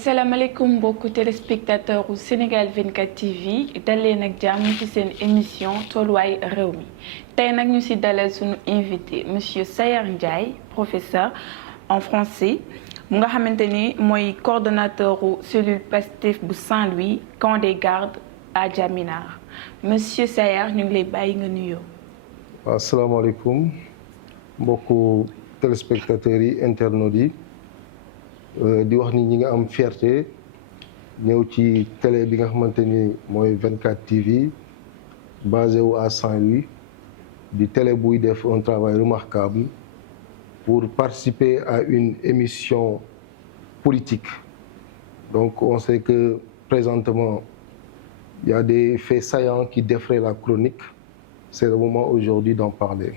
asalaamaaleykum mbokku téléspectateur u Sénégal 24 TV dalee nag jàmm ci seen émission tolluwaay réew mi tey nag ñu ci dalal suñu invité monsieur Sayer Ndiaye professeur en français mu nga xamante ni mooy coordonnateur u cellule Pastef bu Saint-Louis camp des gardes à Diamina monsieur Sayer ñu ngi lay bàyyi nga nuyoo. waaw asalaamaaleykum mbokku téléspectateurs yi internautes yi. di wax ni ñi nga am fierté ñëw ci télé bi nga xamante ni mooy 24 TV basé wu à Saint-Louis di télé buy def un travail remarquable pour participer à une émission politique. Donc on sait que présentement il y a des faits saillants qui défraient la chronique. C'est le moment aujourd'hui d'en parler.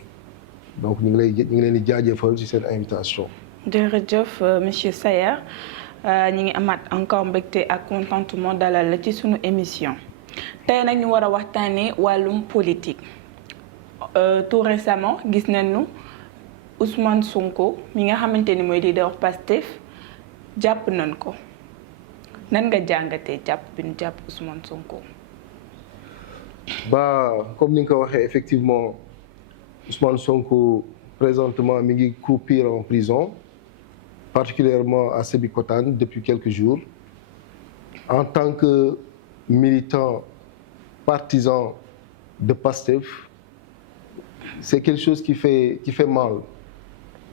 Donc ñu ngi leen di jaajëfal ci seen invitation. jërëjëf monsieur Sayer ñi ngi amaat encore mbégte ak contentement dalal la ci sunu émission tey nag ñu war a waxtaanee wàllum politique tout récemment gis nañu Ousmane Sonko mi nga xamante ni mooy leader Pastef jàpp nañ ko nan nga jàngatee jàpp bi ñu jàpp Ousmane Sonko. Comme ni nga ko waxee effectivement Ousmane Sonko présentement mi ngi croupir en prison. Particulièrement à Sébikotane depuis quelques jours. En tant que militant partisan de Pastef, c'est quelque chose qui fait mal.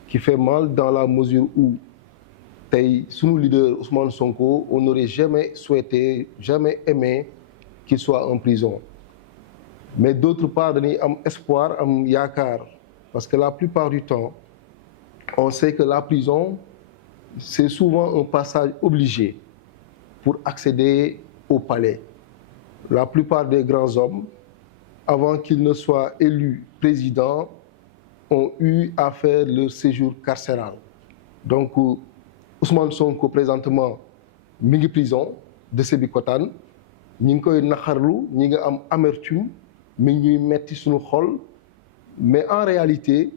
Qui fait mal dans la mesure où tey sunu leader Ousmane Sonko, on n'aurait jamais souhaité, jamais aimé qu'il soit en prison. Mais d'autre part, dañuy am espoir, am yaakaar, parce que la plupart du temps, on sait que la prison c'est souvent un passage obligé pour accéder au palais. La plupart des grands hommes, avant qu'ils ne soient élus présidents, ont eu à faire leur séjour carcéral. Donc, Ousmane Sonko, présentement, mi ngi prison de Sébikotane, ñi ngi koy naxarlu, ñi ngi am amertume, mi ngi metti suñu xol. Mais en réalité,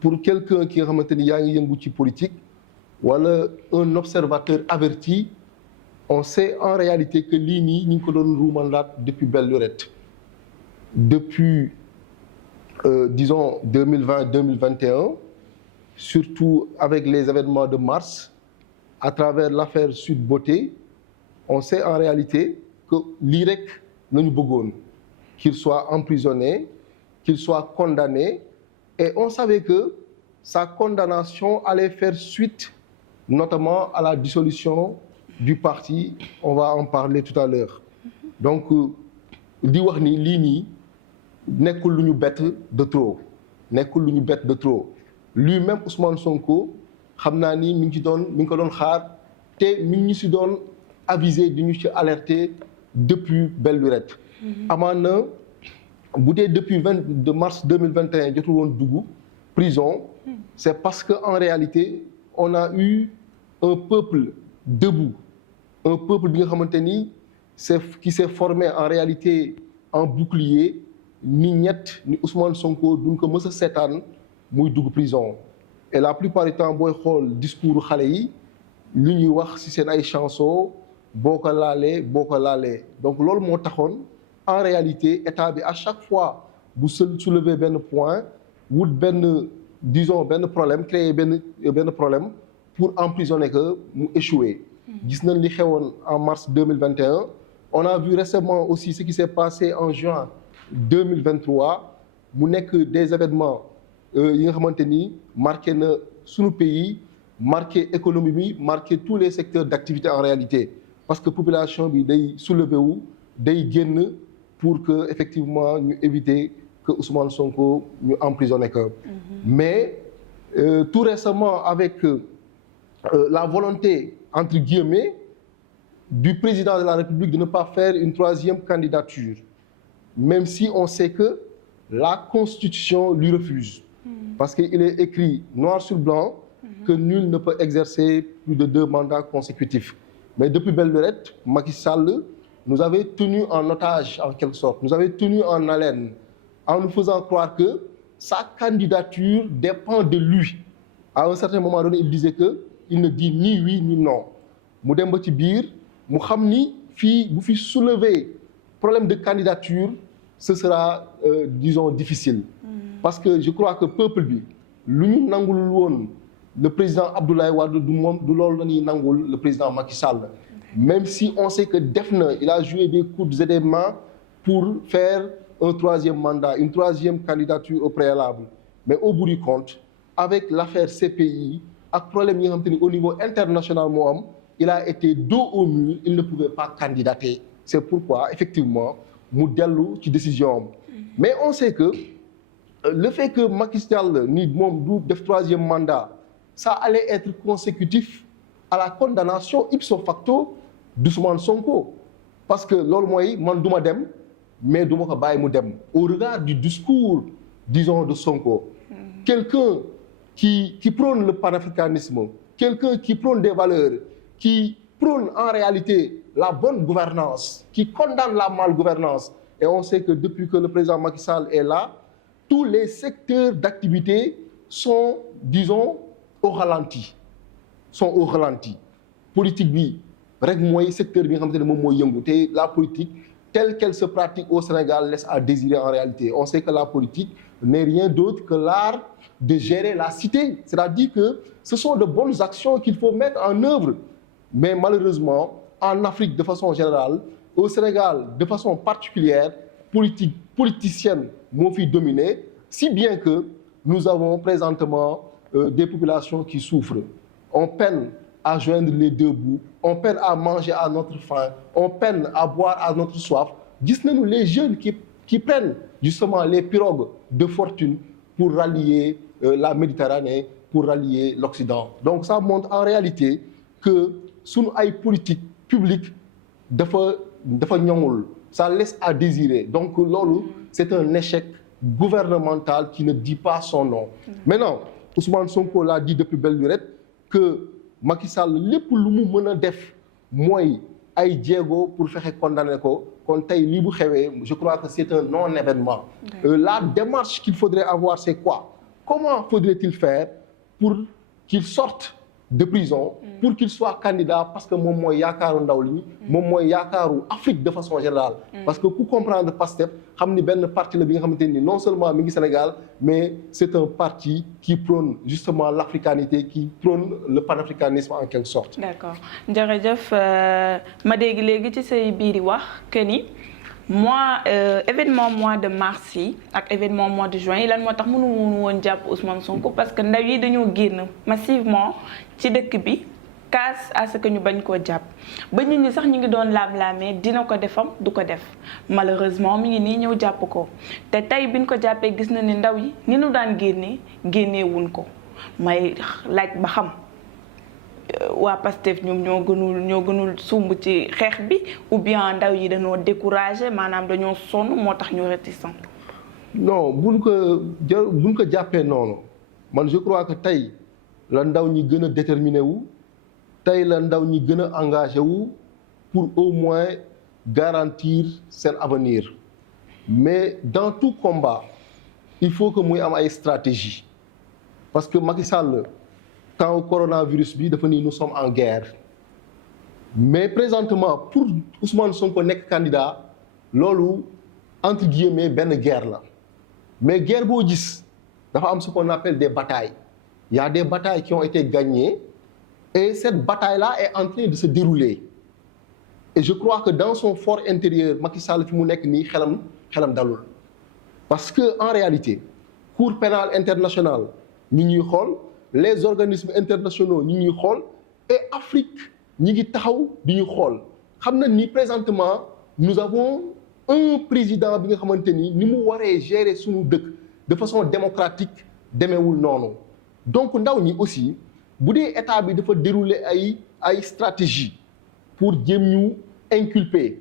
pour quelqu'un qui nga xamante ni yaa ngi yëngu ci politique, wala un observateur averti, on sait en réalité que lii nii ñu ngi ko doon ruumandaat depuis belle lurette. Depuis disons 2020-2021, surtout avec les événements de mars, à travers l'affaire Sweet Beauté, on sait en réalité que lii rek la ñu bëggoon, qu'il soit emprisonné, qu'il soit condamné, et on savait que sa condamnation allait faire suite notamment à la dissolution du parti. On va en parler tout à l'heure. Donc di wax ni lii nii nekkul lu ñu bett de trop, nekkul lu ñu bett de trop. Lui-même Ousmane Sonko xam naa ni mi ngi ko doon xaar te mi ngi ñu si doon avisé di ñu ci alerter depuis belle lurette. Amaan na bu dee depuis 22 mars 2021 jotul woon dugg prison, c'est parce que en réalité on a eu un peuple debout, un peuple bi nga xamante ni qui s'est formé en réalité en bouclier ni ñett ni Ousmane Sonko duñ ko mës a seetaan muy dugg prison. Et la plupart du temps booy xool discours xale yi lu ñuy wax ci seen ay chansons boo ko laalee. Donc loolu moo taxoon en réalité état bi à chaque fois bu soulever benn point wut benn disons benn problème, créer benn problème pour emprisonner que mu échoué. Gis nañ li xewoon en mars 2021. On a vu récemment aussi ce qui s'est passé en juin 2023 mu nekk des événements yi nga xamante ni marqué na sunu pays, marqué économie bi, marqué tous les secteurs d'activité en réalité, parce que population bi day soulever wu day génn pour que effectivement ñu éviter que Ousmane Sonko ñu emprisonné que. Mais tout récemment avec la volonté entre guillemets du président de la République de ne pas faire une troisième candidature, même si on sait que la Constitution lui refuse, parce qu'il est écrit noir sur blanc que nul ne peut exercer plus de 2 mandats consécutifs. Mais depuis belle lurette, Macky Sall nous avait tenus en otage en quelque sorte, nous avait tenus en haleine, en nous faisant croire que sa candidature dépend de lui. À un certain moment donné, il disait que il ne dit ni oui ni non. mu dem ba ci biir mu xam ni fii bu fi soulever problème de candidature ce sera disons difficile. Parce que je crois que peuple bi lu ñu nangul woon le président Abdoulaye Wade du moom du loolu la ñuy nangul le président Macky Sall. Même si on sait que def na il a joué des coups et des mains pour faire un troisième mandat, une troisième candidature au préalable. Mais au bout du compte, avec l'affaire CPI, ak problème yi nga xamante ni au niveau international moo am, il a été dos au mur, il ne pouvait pas candidater. C'est pourquoi, effectivement, mu dellu ci décision am. Mais on sait que le fait que Macky Sall ni moom du def troisième mandat, ça allait être consécutif à la condamnation ipso facto d'Ousmane Sonko. Parce que loolu mooy man du ma dem mais du ma ko bàyyi mu dem au regard du discours disons de Sonko. Quelqu'un qui prône le panafricanisme, quelqu'un qui prône des valeurs, qui prône en réalité la bonne gouvernance, qui condamne la malgouvernance. Et on sait que depuis que le président Macky Sall est là, tous les secteurs d'activité sont, disons, au ralenti. Politique bi rek mooy secteur bi nga xamante ne moom mooy yëngu te la politique telle qu'elle se pratique au Sénégal laisse à désirer en réalité. On sait que la politique n'est rien d'autre que l'art de gérer la cité. C'est-à-dire que ce sont de bonnes actions qu'il faut mettre en œuvre. Mais malheureusement, en Afrique de façon générale, au Sénégal de façon particulière, politicienne moo fi dominé, si bien que nous avons présentement des populations qui souffrent. On peine à joindre les deux bouts, on peine à manger à notre faim, on peine à boire à notre soif. Gis nañu les jeunes qui prennent justement les pirogues de fortune pour rallier la Méditerranée, pour rallier l'Occident. Donc ça montre en réalité que sunu ay politique publique dafa ñoŋul, ça laisse à désirer. Donc loolu c'est un échec gouvernemental qui ne dit pas son nom. Maintenant, Ousmane Sonko l'a dit depuis belle lurette que Macky Sall lépp lu mu mën a def mooy ay jéego pour fexe condamner ko kon tey lii bu xewee je crois que c'est un non-événement. La démarche qu'il faudrait avoir c'est quoi? Comment faudrait-il faire pour qu'il sorte de prison, pour qu'il soit candidat, parce que moom mooy yaakaaru ndaw li moom mooy yaakaaru Afrique de façon générale. Parce que ku comprendre Pastef xam ni benn parti la bi nga xamante ni non seulement mi ngi Sénégal mais c'est un parti qui prône justement l'africanité, qui prône le panafricanisme en quelque sorte. D'accord jërëjëf ma dégg léegi ci say biir wax que ni événement mois de mars yi ak événement mois de juin yi lan moo tax mënu woon jàpp Ousmane Sonko parce que ndaw yi dañoo génn massivement ci dëkk bi casse à ce que ñu bañ koo jàpp ba nit ñi sax ñu ngi doon laam-laamee dina ko defam du ko def malheureusement mi ngi nii ñëw jàpp ko te tey biñ ko jàppee gis na ni ndaw yi ni ñu daan génneewuñ ko may laaj ba xam waa Pastef ñoom ñoo gënul sumb ci xeex bi ou bien ndaw yi dañoo découragé maanaam dañoo sonn moo tax ñu réticent. Non buñ ko jàppee noonu man je crois que tey la ndaw ñi gën a déterminé wu tey la ndaw ñi gën a engagé wu pour au moins garantir seen avenir mais dans tout combat il faut que muy am ay stratégie parce que Macky Sall quand coronavirus bi dafa ni nous sommes en guerre mais présentement pour Ousmane Sonko nekk candidat loolu entre guillemets benn guerre la mais guerre boo gis dafa am ce qu'on appelle des batailles. Il y a des batailles qui ont été gagnées et cette bataille-là est en train de se dérouler et je crois que dans son fort intérieur Macky Sall fi mu nekk nii xelam dalul parce que en réalité Cour pénale internationale ñi ñuy xool les organismes internationaux ñi ñuy xool et Afrique ñi ngi taxaw di ñu xool xam na ni présentement nous avons un président bi nga xamante ni mu waree gérer suñu dëkk de façon démocratique demeewul noonu donc ndaw ñi aussi bu dee état bi dafa dérouler ay stratégie pour jéem ñu inculper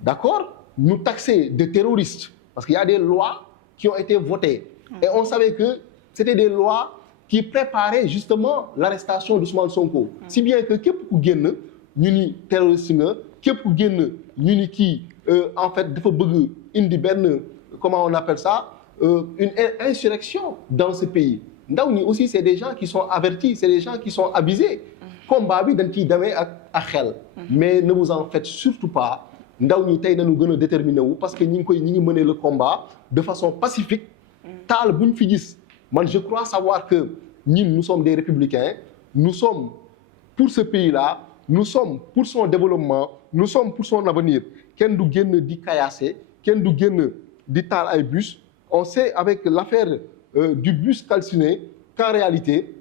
d'accord ñu taxer de terroristes parce qu'il y a des lois qui ont été votées et on savait que c'était des lois qui préparaient justement l'arrestation d'Ousmane Sonko si bien que képp ku génn ñu ni terroriste nga képp ku génn ñu ni kii en fait dafa bëgg indi benn comment on appelle ça une insurrection dans ce pays ndaw ñi aussi c'est des gens qui sont avertis c'est des gens qui sont avisés combat bi dañ ciy demee ak xel. mais ne vous en faites surtout pas ndaw ñi tey nañu gën a déterminé wu parce que ñi ngi mener le combat de façon pacifique. taal bu ñu fi gis man je crois savoir que ñun nous sommes des républicains nous sommes pour ce pays-là nous sommes pour son développement nous sommes pour son avenir kenn du génn di caillassé kenn du génn di taal ay bus on sait avec l'affaire du bus calciné qu'en réalité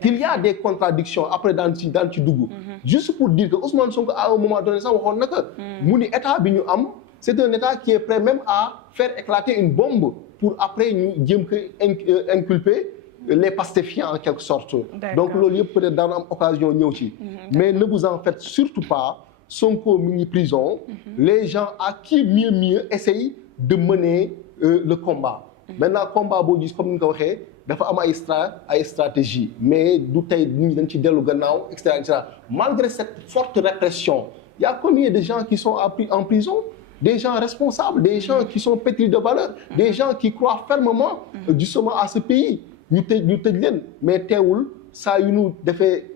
qu'il y a des contradictions après daan ci dugg juste pour dire que Ousmane Sonko à un moment donné sax waxoon na que mu ni état bi ñu am c'est un état qui est prêt même à faire éclater une bombe pour après ñu jéem ko inculper les pastéfiants en quelque sorte. Donc loolu yëpp peut-être daan am occasion ñëw ci. mais ne vous en faites surtout pas Sonko mi ngi prison. les gens à qui mieux essayent de mener le combat. maintenant combat boo gis comme ni nga ko waxee dafa am ay stratégie mais du tey nit ñi dañ ci dellu gannaaw et cetera malgré cette forte répression il y a combien de gens qui sont en prison. Des gens responsables, des gens qui sont pétris de valeur, des gens qui croient fermement justement à ce pays. ñu tëj leen mais teewul saa yu ñu defee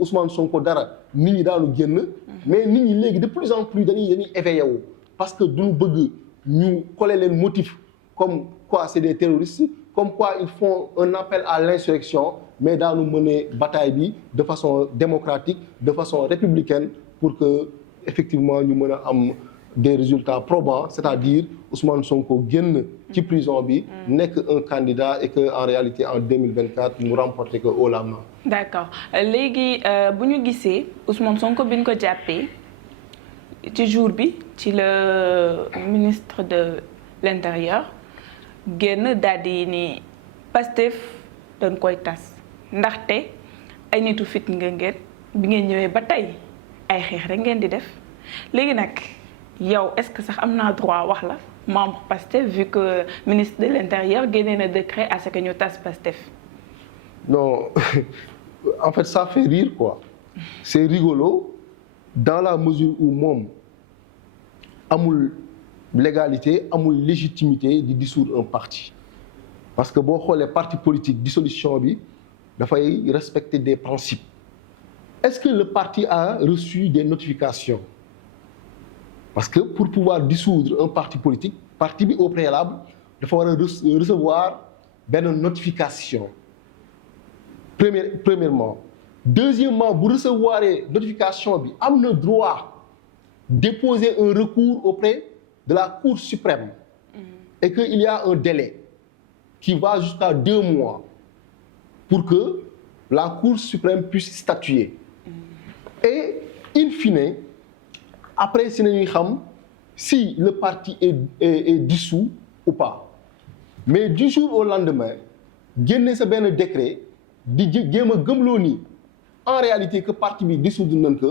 Ousmane Sonko dara nit ñi daanu génn. mais nit ñi léegi de plus en plus dañuy éveillé wu parce que duñu bëgg ñu coller leen motif comme quoi c'est des terroristes comme quoi ils font un appel à l'insurrection mais daanu mener bataille bi de façon démocratique de façon républicaine pour que effectivement ñu mën a am des résultats probants c'est-à-dire Ousmane Sonko génn ci prison bi nekk un candidat et que en réalité en 2024 mu remporté que haut la main. D'accord léegi bu ñu gisee Ousmane Sonko bi ñu ko jàppee ci jour bi ci le ministre de l'intérieur génn daal di ni Pastef dañ koy tas ndaxte ay nitu fit ngeen bi ngeen ñëwee ba tey ay xeex rek ngeen di def léegi nag. yow est-ce que sax am naa droit wax la membre Pastef vu que ministre de l'intérieur génne na décret à ce que ñu tas Pastef. non en fait ça fait rire quoi c'est rigolo dans la mesure où moom amul légalité amul légitimité di dissoudre un parti parce que boo xoolee parti politique dissolution bi dafay respecter des principes est-ce que le parti a reçu des notifications. Parce que pour pouvoir dissoudre un parti politique parti bi au préalable dafa war a recevoir benn notification premièrement deuxièmement bu recevoir notification bi am na droit déposer un recours auprès de la Cour suprême et que il y a un délai qui va jusqu'à 2 mois pour que la Cour suprême puisse statuer et in fine après si nañuy xam si le parti est dissous ou pas mais du jour au lendemain génne sa benn décret di jéem a gëmloo ni en réalité que parti bi dissoudre nañ ko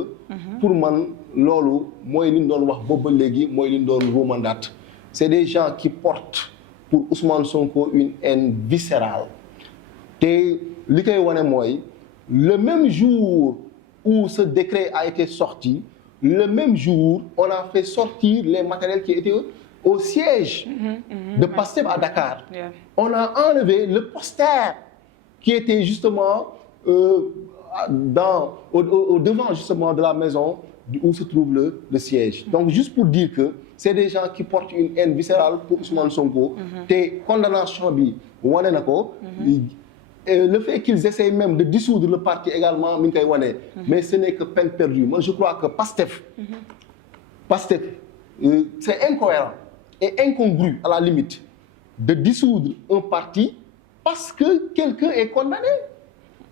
pour man loolu mooy li ñu doon wax boobu ba léegi mooy li ñu doon ruumandaat c'est des gens qui portent pour Ousmane Sonko une haine viscérale te li koy wane mooy le même jour où ce décret a été sorti le même jour on a fait sortir les matériels qui étaient au siège de Pastef à Dakar. On a enlevé le poster qui était justement au devant justement de la maison où se trouve le siège. Donc juste pour dire que c'est des gens qui portent une haine viscérale pour Ousmane Sonko. te condamnation bi wane na ko. Le fait qu'ils essayent même de dissoudre le parti également mi ngi koy wane. mais ce n'est que peine perdue. Moi je crois que Pastef c'est incohérent et incongru à la limite de dissoudre un parti parce que quelqu'un est condamné.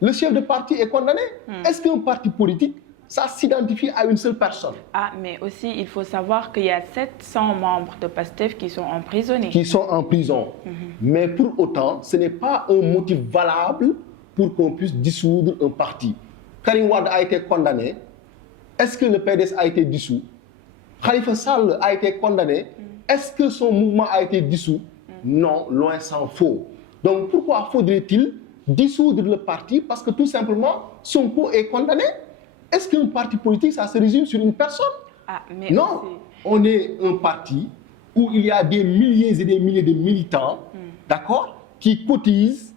Le chef de parti est condamné. Est-ce qu'un parti politique ça s'identifie à une seule personne? Ah, mais aussi il faut savoir qu'il y a 700 membres de Pastef qui sont emprisonnés. Qui sont en prison. Mais pour autant, ce n'est pas un motif valable pour qu'on puisse dissoudre un parti. Karim Wade a été condamné. Est-ce que le PDS a été dissous? Khalifa Sall a été condamné. Est-ce que son mouvement a été dissous? Non, loin s'en faut. Donc pourquoi faudrait-il dissoudre le parti? Parce que tout simplement, Sonko est condamné. Est-ce qu'un parti politique, ça se résume sur une personne? Mais non, aussi... on est un parti où il y a des milliers et des milliers de militants, d'accord, qui cotisent,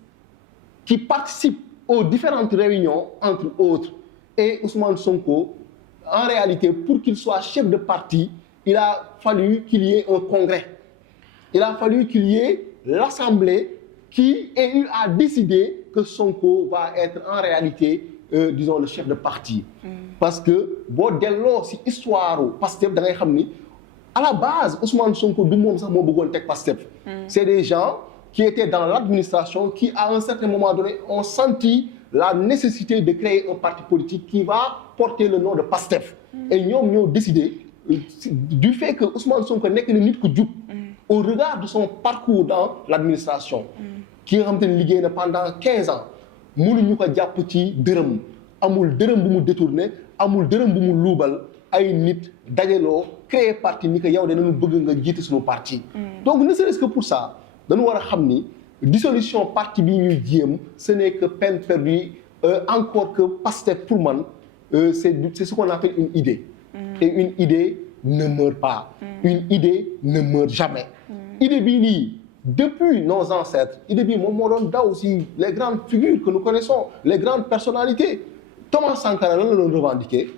qui participent aux différentes réunions, entre autres, Et Ousmane Sonko, en réalité, pour qu'il soit chef de parti, il a fallu qu'il y ait un congrès. Il a fallu qu'il y ait l'Assemblée qui ait eu à décider que Sonko va être en réalité, disons, le chef de parti. Parce que, bon, dès lors, si histoire Pastef, da ngay xam ni à la base, Ousmane Sonko du moom sax moo bëggoon teg Pastef. C'est des gens qui étaient dans l'administration qui, à un certain moment donné, ont senti la nécessité de créer un parti politique qui va porter le nom de Pastef. Et ñoom ñoo décidé du fait que Ousmane Sonko nekk na nit ku jub au regard de son parcours dans l'administration ki nga xamante ni liggéey na pendant 15 ans mënuñu ko jàpp ci dërëm amul dërëm bu mu détourné amul dërëm bu mu luubal ay nit dajaloo créer parti ni que yow danañu bëgg nga jiite suñu parti. Donc ne serait-ce que pour ça dañu war a xam ni dissolution parti bi ñuy jéem ce n'est que peine perdue encore que Pastef pour man c'est ce qu'on appelle une idée. Et une idée ne meurt pas. Une idée ne meurt jamais. Idée bii nii depuis nos ancêtres idée bii moom moo doon daw aussi les grandes figures que nous connaissons les grandes personnalités Thomas Sankara lan la doon revendiquer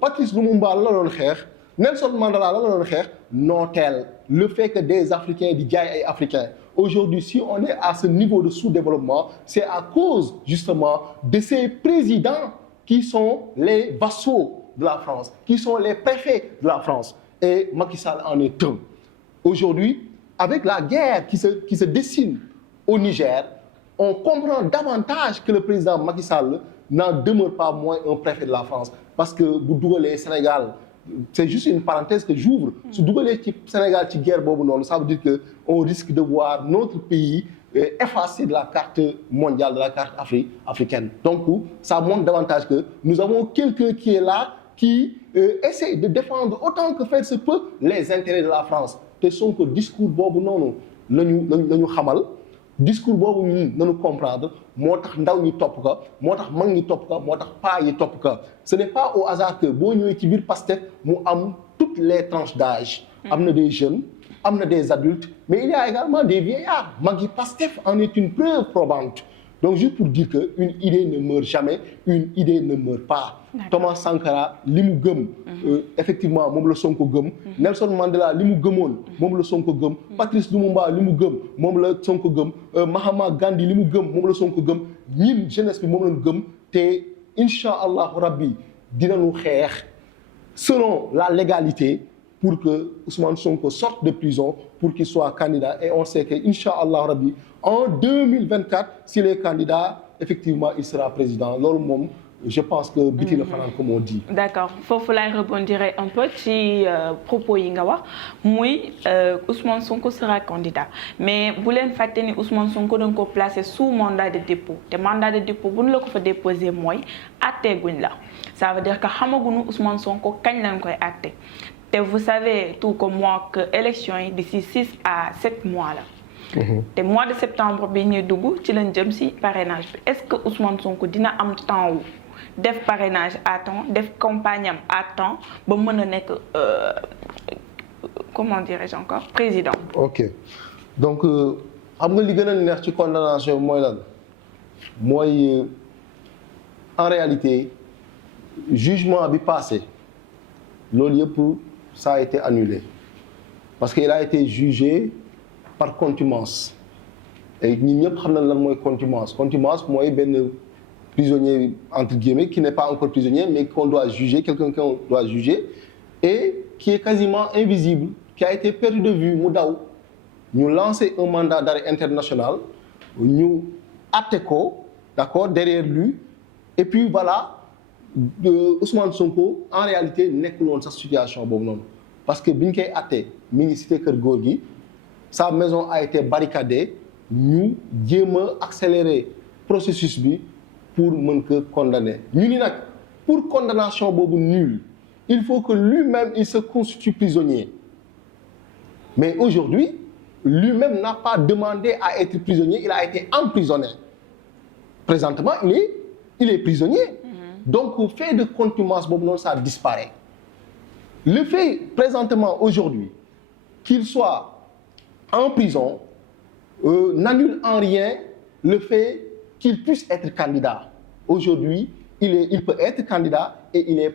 Patrice Lumumba lan la doon xeex Nelson Mandela lan la doon xeex nooteel le fait que des Africains di jaay ay Africains aujourd'hui si on est à ce niveau de sous-développement c'est à cause justement de ces présidents qui sont les vassaux de la France qui sont les préfets de la France et Macky Sall en est un. Aujourd'hui, avec la guerre qui se dessine au Niger, on comprend davantage que le président Macky Sall n'en demeure pas moins un préfet de la France. Parce que bu dugalee Sénégal, c'est juste une parenthèse que j'ouvre, su dugalee ci Sénégal ci guerre boobu noonu, ça veut dire que on risque de voir notre pays effacé de la carte mondiale, de la carte africaine. Donc, ça montre davantage que nous avons quelqu'un qui est là, qui essaie de défendre autant que faire se peut les intérêts de la France. Te Sonko discours boobu noonu lañu xamal discours boobu ñun nañu comprendre moo tax ndaw ñi topp ko moo tax mag ñi topp ko moo tax paa yi topp ko ce n'est pas au hasard que boo ñëwee ci biir Pastef mu am toutes les tranches d'âge am na des jeunes am na des adultes mais il y a également des vieillards mag yi Pastef en est une preuve probante. Donc juste pour dire que une idée ne meurt jamais une idée ne meurt pas. Thomas Sankara li mu gëm effectivement moom la Sonko gëm Nelson Mandela li mu gëmoon moom la Sonko gëm Patrice Lumumba li mu gëm moom la Sonko gëm Mahatma Gandhi li mu gëm moom la Sonko gëm ñun jeunesse bi moom lañu gëm te incha allahu rabbi dinañu xeex selon la légalité pour que Ousmane Sonko sorte de prison pour qu'il soit candidat et on sait que incha allahu rabbi en 2024 s'il est candidat effectivement il sera président loolu moom je pense que biti na fanaan comme on dit. D'accord foofu laay rebondir un peu ci propos yi nga wax muy Ousmane Sonko sera candidat mais bu leen fàtte ni Ousmane Sonko dañ ko placé sous mandat de dépôt te mandat de dépôt bu ñu la ko fa déposé mooy atteeguñ la ça veut dire que xamaguñu Ousmane Sonko kañ lañ koy atte te vous savez tout comme moi que élection yi d'ici 6 à 7 mois la. te mois de septembre bi ñuy dugg ci lañ jëm ci parrainage bi est-ce que Ousmane Sonko dina am temps wu def parrainage à temps def campagne am à temps ba mën a nekk comment dirais-je encore président. Ok donc xam nga li gën a neex ci condamnation mooy lan mooy en réalité jugement bi passé loolu yëpp ça a été annulé parce que il a été jugé par contumace et ñun ñëpp xam nañ lan mooy contumace mooy benn prisonnier entre guillemets qui n'est pas encore prisonnier mais qu'on doit juger quelqu'un qu'on doit juger et qui est quasiment invisible qui a été perdu de vue mu daw ñu lancer un mandat d'arrêt international ñu àtte ko d'accord derrière lui et puis voilà Ousmane Sonko en réalité nekkul woon sax situation boobu noonu parce que bi ñu koy àtte mi ngi cité kër góor gi sa maison a été barricadée ñu jéem a accélérer processus bi pour mën ko condamner ñu ni nag pour condamnation boobu nulle il faut que lui-même il se constitue prisonnier mais aujourd'hui lui-même n'a pas demandé à être prisonnier il a été emprisonné présentement il est prisonnier donc fait de contumace boobu noonu ça disparaît le fait présentement aujourd'hui qu'il soit en prison n'annule en rien le fait qu'il puisse être candidat. Aujourd'hui, il peut être candidat et il est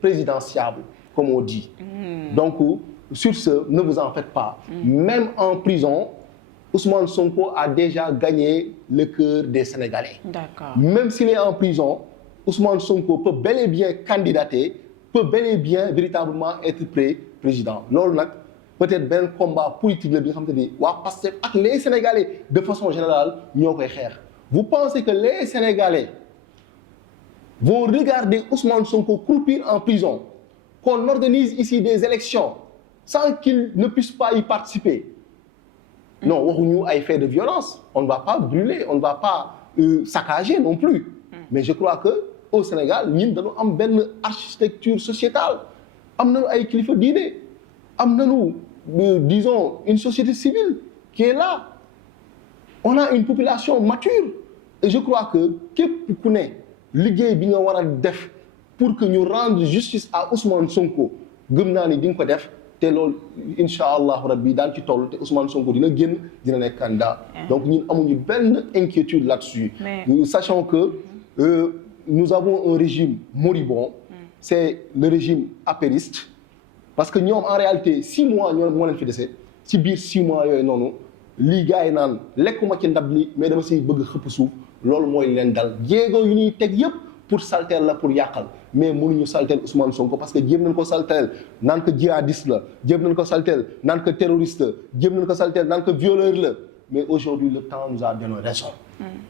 présidentiable, comme on dit. Donc, sur ce, ne vous en faites pas. Même en prison, Ousmane Sonko a déjà gagné le cœur des Sénégalais. D'accord. Même s'il est en prison, Ousmane Sonko peut bel et bien candidater, peut bel et bien véritablement être président. Loolu nag peut-être benn combat politique la bi nga xamante ni waa Pastef ak les Sénégalais de façon générale ñoo koy xeex. Vous pensez que les Sénégalais vont regarder Ousmane Sonko croupir en prison, qu'on organise ici des élections sans qu'il ne puisse pas y participer? Non, waxuñu ay faits de violence. On ne va pas brûler, on ne va pas saccager non plus. Mais je crois que au Sénégal ñun dañu am benn architecture sociétale, am nañu ay kilifa diine, am nañu disons une société civile qui est là. On a une population mature et je crois que képp ku ne liggéey bi nga war a def pour que ñu rendre justice à Ousmane Sonko gëm naa ni di nga ko def. te loolu incha allahu rabbi daal ci toll te Ousmane Sonko dina génn dina nekk candidat. Donc ñun amuñu benn inquiétude là-dessus. Nous sachons que nous avons un régime moribond. C'est le régime apériste. Parce que ñoom en réalité 6 mois ñoo moo leen fi dese ci biir 6 mois yooyu noonu lii gars yi naan lekkuma ci ndab li mais dama siy bëgg xëpp suuf loolu mooy leen dal jéego yu ñuy teg yëpp pour salteel la pour yàqal. Mais mënuñu salteel Ousmane Sonko parce que jéem nañ ko salteel naan ko djihadiste la jéem nañ ko salteel naan ko terroriste la jéem nañ ko salteel naan ko violeur la mais aujourd'hui le temps nous a donné raison.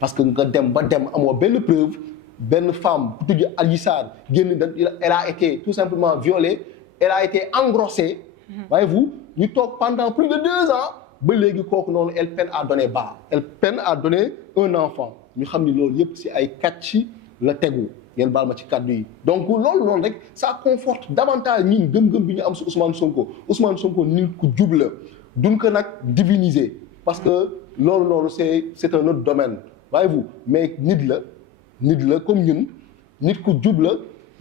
Parce que nga dem ba dem amoo benn preuve benn femme bu tudd Adji Sarr génn elle a été tout simplement violée, elle a été engrossée. Voyez-vous ñu toog pendant plus de 2 ans ba léegi kooku noonu elle peine à donner bas, elle peine à donner un enfant ñu xam ni loolu yëpp ci ay kàcc la tegu. ngeen baal ma ci kàddu yi donc loolu noonu rek ça conforte davantage ñun gëm-gëm bi ñu am si Ousmane Sonko nit ku jub la duñ ko nag diviniser parce que loolu noonu c'est un autre domaine voyez-vous mais nit la comme ñun nit ku jub la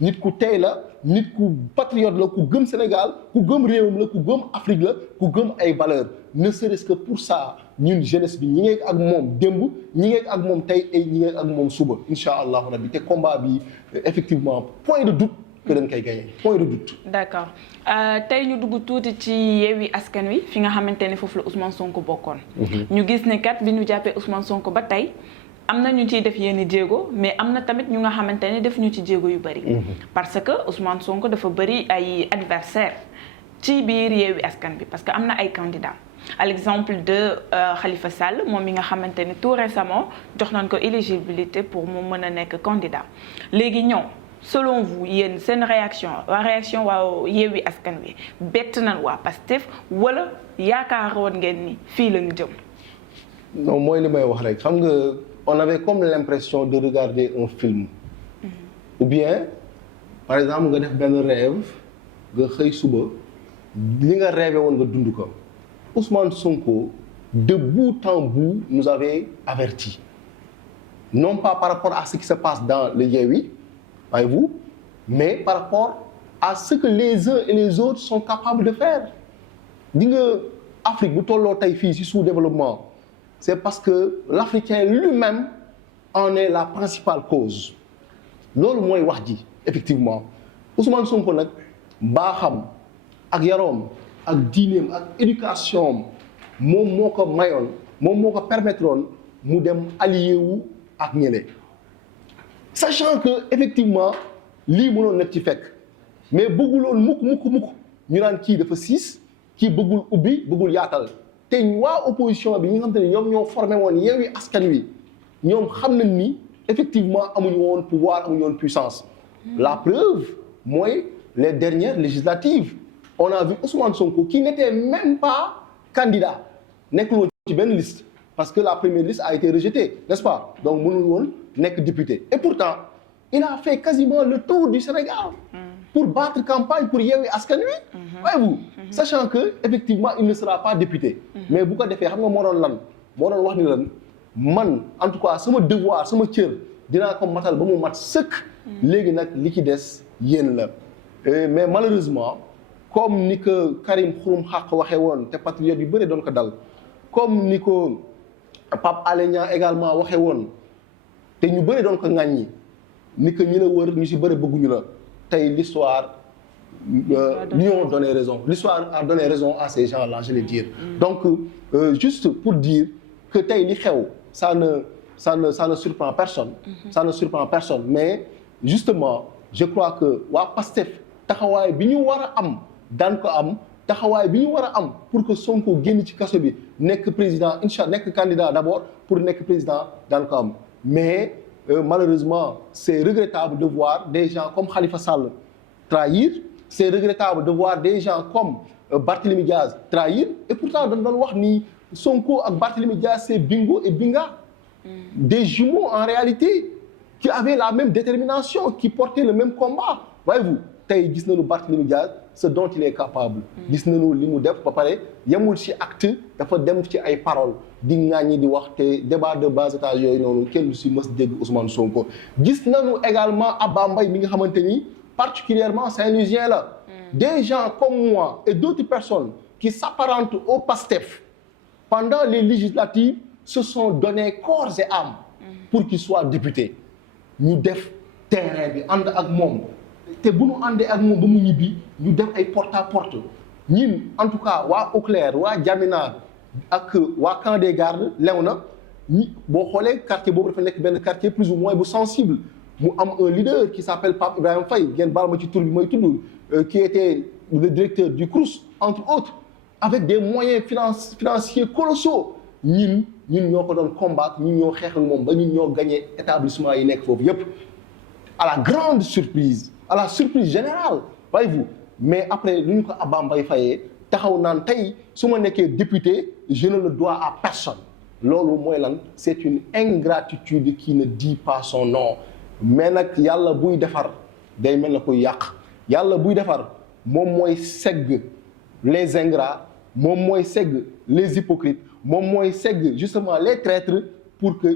nit ku tey la nit ku patriote la ku gëm Sénégal ku gëm réewam la ku gëm Afrique la ku gëm ay valeurs ne serait-ce que pour ça ñun jeunesse bi ñi ngi ak moom démb ñi ngi ak moom tey et ñi ngi ak moom suba incha allahu rabbi te combat bi effectivement point de doute que dañ koy gagner point de doute. D'accord tey ñu dugg tuuti ci Yewwi Askan Wi fi nga xamante ne foofu la Ousmane Sonko bokkoon. ñu gis ne kat bi ñu jàppee Ousmane Sonko ba tey am na ñu ciy def yenn jéego mais am na tamit ñu nga xamante ne def ñu ci jéego yu bëri. parce que Ousmane Sonko dafa bëri ay adversaires ci biir Yewwi Askan Wi parce que am na ay candidats. À l'exemple de Khalifa Sall moom mi nga xamante ne tout récemment jox nañ ko éligibilité pour mu mën a nekk candidat léegi ñoom selon vous yéen seen réaction waa Yewwi Askan Wi bett nañ waa Pastef wala yaakaaroon ngeen ni fii la ñu jëm. non mooy li may wax rek xam nga on avait comme l'impression de regarder un film. Ou bien par exemple nga def benn rêve nga xëy suba li nga rêvé woon nga dund ko. Ousmane Sonko, de bout en bout, nous avait avertis. Non pas par rapport à ce qui se passe dans le Yewwi, voyez-vous, mais par rapport à ce que les uns et les autres sont capables de faire. Di nga Afrique bu tolloo tey fii ci sous-développement, c'est parce que l'Africain lui-même en est la principale cause. Loolu mooy wax ji effectivement Ousmane Sonko nag baaxam ak yaroom ak diineem ak éducation moom moo ko mayoon moom moo ko permettroon mu dem allié wu ak ñële sachant que effectivement lii mënoon nekk ci fekk mais bëgguloon mukk ñu naan kii dafa siis kii bëggul ubbi bëggul yaatal te waa opposition bi ñi nga xam te ne ñoom ñoo formé woon Yewwi Askan Wi ñoom xam nañ ni effectivement amuñu woon pouvoir amuñu woon puissance la preuve mooy les dernières législatives. On a vu Ousmane Sonko qui n'était même pas candidat nekkul woon ci benn liste parce que la première liste a été rejetée n'est-ce pas donc mënul woon nekk député et pourtant il a fait quasiment le tour du Sénégal pour battre campagne pour Yewwi Askan Wi voyez-vous sachant que effectivement il ne sera pas député mais bu ko defee xam nga moo doon lan moo doon wax ni lan man en tout cas sama devoir sama cër dinaa ko matal ba mu mat sëkk léegi nag li ci des yéen la mais malheureusement comme ni ko Karim Xurum Xaq waxee woon te patriote yu bëri doon ko dal comme ni ko Pape Alé Niang également waxee woon te ñu bëri doon ko ŋàññi ni que ñi la wër ñu si bëri bëgguñu la tey l'histoire lui ont donné raison. L'histoire a donné raison à ces gens-là, je vais dire. Donc, juste pour dire que tey li xew ça ne surprend personne. Ça ne surprend personne. Mais justement, je crois que waa Pastef taxawaay bi ñu war a am daan ko am taxawaay bi ñu war a am pour que Sonko génn ci kaso bi nekk président incha nekk candidat d'abord pour nekk président daan ko am. Mais malheureusement, c'est regrettable de voir des gens comme Khalifa Sall trahir. C'est regrettable de voir des gens comme Barthélémy Diaz trahir. Et pourtant, dañ doon wax ni Sonko ak Barthélémy Diaz, c'est Bingo et Binga. Des jumeaux en réalité qui avaient la même détermination, qui portaient le même combat. Voyez-vous, tey gis nañu Barthélémy Diaz ce dont il est capable. Gis nañu li mu def ba pare yemul ci acte dafa dem ci ay paroles di ŋàññi di wax te débat de bas étage yooyu noonu kenn du si mës dégg Ousmane Sonko. Gis nañu également Abba Mbaye mi nga xamante ni particulièrement Saint-Louisien là. Des gens comme moi et d'autres personnes qui s'apparentent au PASTEF pendant les législatives se sont donné corps et âme pour qu'ils soient députés. Ñu def terrain bi ànd ak moom te bu ñu àndee ak moom ba mu ñibbi ñu def ay porte à porte ñun en tout cas waa Eau Claire waa Diamina ak waa Camp des Gardes Léona ñi boo xoolee quartier boobu dafa nekk benn quartier plus ou moins bu sensible mu am un leader qui s'appelle Pape Ibrahima Faye ngeen baal ma ci tur bi mooy tudd qui était le directeur du CROUS entre autres avec des moyens financiers colossaux ñun ñoo ko doon combattre ñun ñoo xeex ak moom ba ñun ñoo gagné établissement yi nekk foofu yépp à la grande surprise à la surprise générale voyez-vous mais après lu ñu ko Abba Mbaye fayee taxaw naan tey su ma nekkee député je ne le dois à personne loolu mooy lan c'est une ingratitude qui ne dit pas son nom mais nag yàlla buy defar day mel na koy yàq yàlla buy defar moom mooy segg les ingrats moom mooy segg les hypocrites moom mooy segg justement les traîtres pour que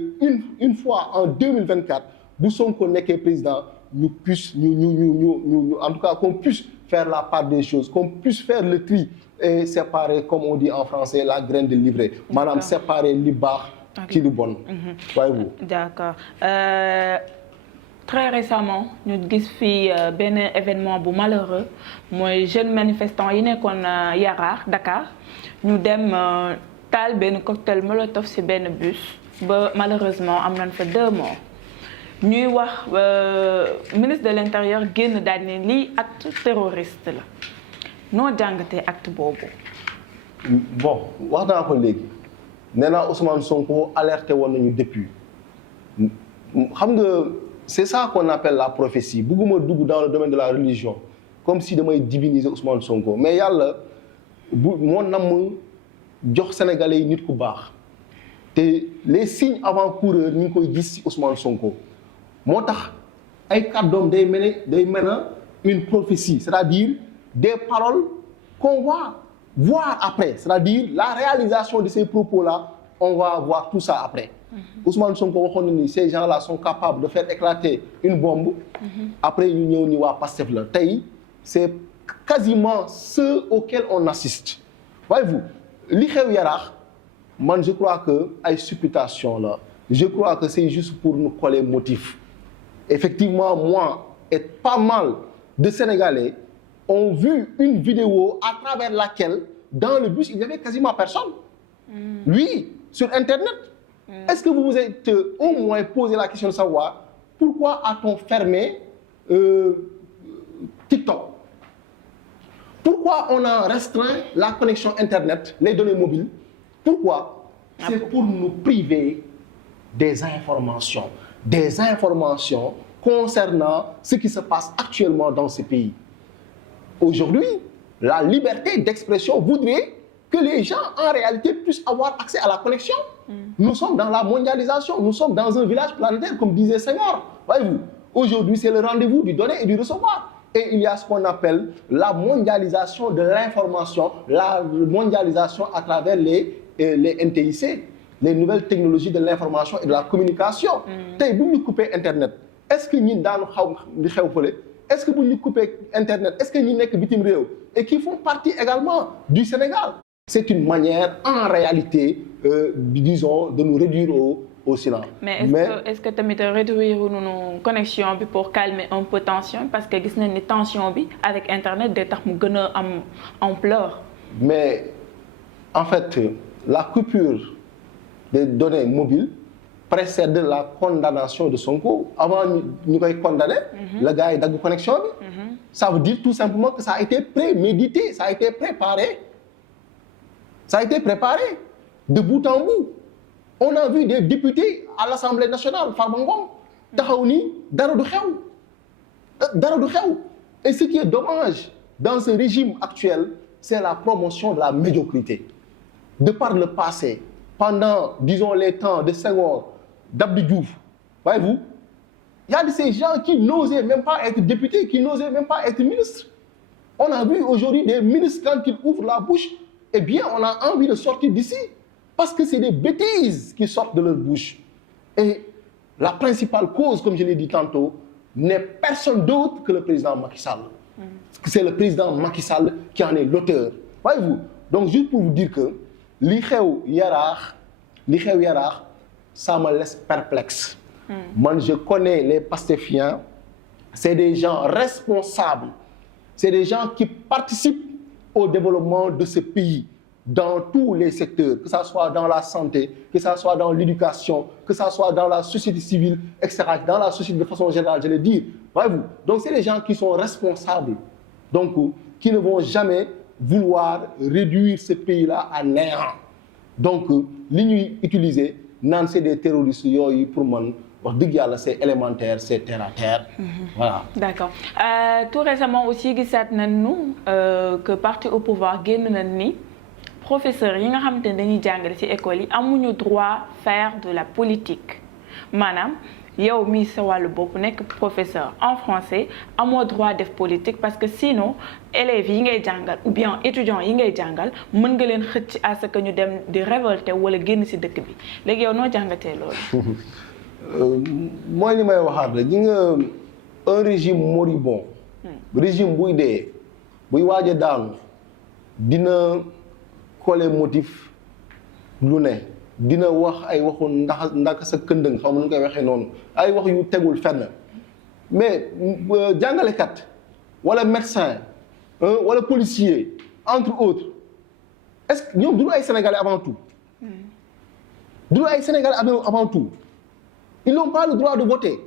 une fois en 2024 bu Sonko nekkee président ñu puisse ñu en tout cas qu'on puisse faire la part des choses qu'on puisse faire le tri et séparer comme on dit en français la graine de l'ivraie maanaam séparer li baax ci lu bon voyez-vous. D'accord. Très récemment ñu gis fi benn événement bu malheureux mooy jeunes manifestants yi nekkoon Yaraax Dakar ñu dem taal benn cocktail molotov ci benn bus ba malheureusement am nañ fa 2 morts ñuy wax ministre de l'intérieur génn daal ne lii acte terroriste la noo jàngatee acte boobu. Bon wax naa ko léegi nee naa Ousmane Sonko alerté woon nañu depuis xam nga. C'est ça qu'on appelle la prophétie bugguma dugg dans le domaine de la religion comme si damay diviniser Ousmane Sonko mais yàlla bu moo namm jox sénégalais yi nit ku baax te les signes avant-coureurs ñu ngi koy gis ci Ousmane Sonko moo tax ay kàddoom day mel une prophétie c'est-à-dire des paroles qu'on va voir après c'est-à-dire la réalisation de ces propos-là on va voir tout ça après. Ousmane Sonko waxoon na ni ces gens-là sont capables de faire éclater une bombe. Après ñu ñëw ni waa Pastef la tey c'est quasiment ce auquel on assiste. Voyez-vous li xew Yaraax man je crois que ay supputation la je crois que c'est juste pour nous coller motif. Effectivement moi et pas mal de Sénégalais ont vu une vidéo à travers laquelle dans le bus il y avait quasiment personne. Oui, sur Internet. Est-ce que vous vous êtes au moins posé la question de savoir pourquoi a-t-on fermé TikTok? Pourquoi on a restreint la connexion Internet, les données mobiles? Pourquoi? C'est pour nous priver des informations concernant ce qui se passe actuellement dans ce pays. Aujourd'hui, la liberté d'expression voudrait que les gens, en réalité, puissent avoir accès à la connexion. Nous sommes dans la mondialisation, nous sommes dans un village planétaire, comme disait Senghor. Voyez-vous, aujourd'hui, c'est le rendez-vous du donner et du recevoir. Et il y a ce qu'on appelle la mondialisation de l'information, la mondialisation à travers les NTIC, les nouvelles technologies de l'information et de la communication. Tey bu ñu coupé Internet, est-ce que ñi daanu xaw di xew fële? Est-ce que bu ñu coupé Internet, est-ce que ñi nekk bitim réew et qui font partie également du Sénégal? C'est une manière, en réalité, disons, de nous réduire au Sénat. Mais est-ce que tamit réduire une connexion pour calmer un peu tension parce que gis nañ ni tension bi avec internet day tax mu gën a am ampleur. Mais en fait la coupure des données mobiles précède la condamnation de Sonko. Avant ñu koy condamner, le gars yi dagg connexion bi. Ça veut dire tout simplement que ça a été prémédité, ça a été préparé. Ça a été préparé de bout en bout. On a vu des députés à l'Assemblée nationale, Farba Ngom, taxaw ni dara du xew. Et ce qui est dommage dans ce régime actuel, c'est la promotion de la médiocrité. De par le passé, pendant, disons, les temps de Senghor, d'Abdou Diouf, voyez-vous, il y a de ces gens qui n'osaient même pas être députés, qui n'osaient même pas être ministres. On a vu aujourd'hui des ministres, quand ils ouvrent la bouche, eh bien, on a envie de sortir d'ici. Parce que c'est des bêtises qui sortent de leur bouche. Et la principale cause, comme je l'ai dit tantôt, n'est personne d'autre que le président Macky Sall. C'est le président Macky Sall qui en est l'auteur. Voyez-vous? Donc, juste pour vous dire que li xew Yaraax, ça me laisse perplexe. Moi, je connais les Pastéfiens. C'est des gens responsables. C'est des gens qui participent au développement de ce pays dans tous les secteurs, que ça soit dans la santé, que ça soit dans l'éducation, que ça soit dans la société civile, etc., dans la société de façon générale, je le dis. Voyez-vous? Donc, c'est des gens qui sont responsables, donc qui ne vont jamais vouloir réduire ce pays-là à néant. Donc, li ñuy utiliser naan c'est des terroristes yooyu pour man wax dëgg yàlla c'est élémentaire, c'est terre à terre. Voilà. D'accord. Tout récemment aussi gisaat nañu que parti au pouvoir génn nañ ni professeurs yi nga xamante ne dañuy jàngale ci école yi amuñu droit faire de la politique maanaam yow mii sa wàllu bopp nekk professeur en français amoo droit def politique parce que sinon élèves yi ngay jàngal ou bien étudiants yi ngay jàngal mën nga leen xëcc à ce que ñu dem di révolter wala génn ci dëkk bi léegi yow noo jàngatee loolu. mooy li may waxaat rek gi nga un régime moribond. régime buy dee buy waaj a daanu dina coller motif lu ne dina wax ay waxu ndax sa këndëng xam nga nu koy waxee noonu ay wax yu tegul fenn mais jàngalekat wala médecin wala policier entre autres est-ce que ñoom duñu ay sénégalais avant tout. duñu ay sénégalais avant tout. Ils n'ont pas le droit de voter.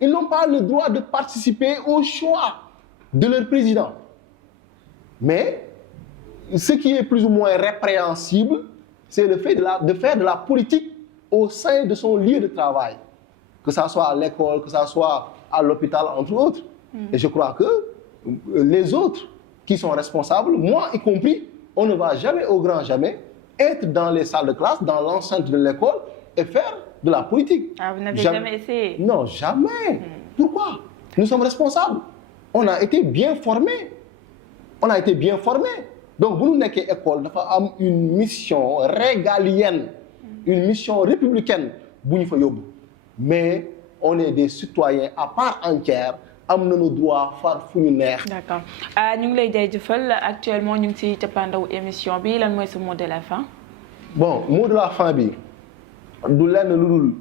Ils n'ont pas le droit de participer au choix de leur président. Mais ce qui est plus ou moins répréhensible, c'est le fait de faire de la politique au sein de son lieu de travail. Que ça soit à l'école, que ça soit à l'hôpital, entre autres. Et je crois que les autres qui sont responsables, moi y compris, on ne va jamais au grand jamais être dans les salles de classe, dans l'enceinte de l'école et faire de la politique. Ah, vous n'avez jamais essayé? Non, jamais. Pourquoi? Nous sommes responsables. On a été bien formés. On a été bien formés. Donc, vous nous n'êtes école, dafa am une mission régalienne, une mission républicaine. Mais on est des citoyens à part entière. am nañu droit far fu ñu neex. D'accord ñu ngi lay jaajëfal actuellement ñu ngi ci cappaandawu émission bi lan mooy sa mot de la fin. Bon mot de la fin bi du lenn lu dul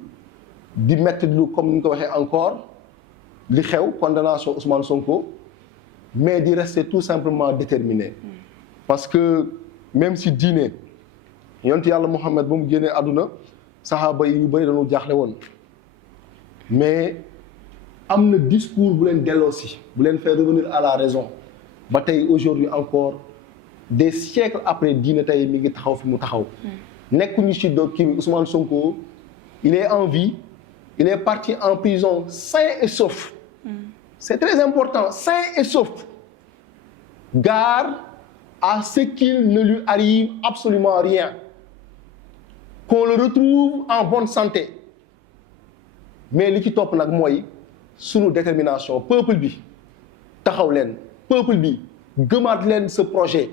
di métti lu comme ni ñu ko waxee encore li xew condamnation Ousmane Sonko mais di rester tout simplement déterminé. Parce que même si diine yonent yàlla Muhammad ba mu génnee àdduna saxaaba yi ñu bëri dañoo jaaxle woon mais. am na discours bu leen delloosi bu leen faire revenir à la raison ba tey aujourd'hui encore des siècles après diine tey mi ngi taxaw fi mu taxaw nekkuñu ci do kii Ousmane Sonko il est en vie il est parti en prison sain et sauf c'est très important sain et sauf gare à ce qu'il ne lui arrive absolument rien qu'on le retrouve en bonne santé mais li ci topp nag mooy sunu détermination peuple bi taxaw leen peuple bi gëmaat leen ce projet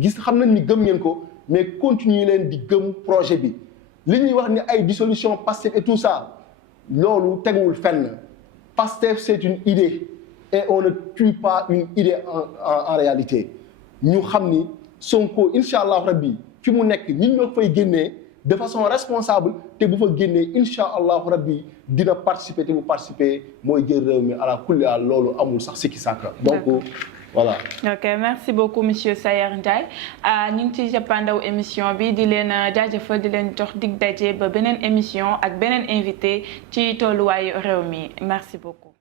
gis xam nañ ni gëm ngeen ko mais continuer leen di gëm projet bi li ñuy wax ni ay dissolution Pastef et tout ça loolu teguwul fenn Pastef c'est une idée et on ne tue pas une idée en réalité ñu xam ni Sonko incha allah rabbi fi mu nekk ñun ñoo fay génnee de façon responsable te bu fa génnee incha allahu rabbi dina participer te bu participer mooy jël réew mi ala kulli haal loolu amul sax sikki sàkka donc voilà. ok merci beaucoup monsieur Sayer Ndiaye ñu ngi ci jàppandaw émission bi di leen jaajëfal di leen jox dig daje ba beneen émission ak beneen invité ci tolluwaayu réew mi merci beaucoup.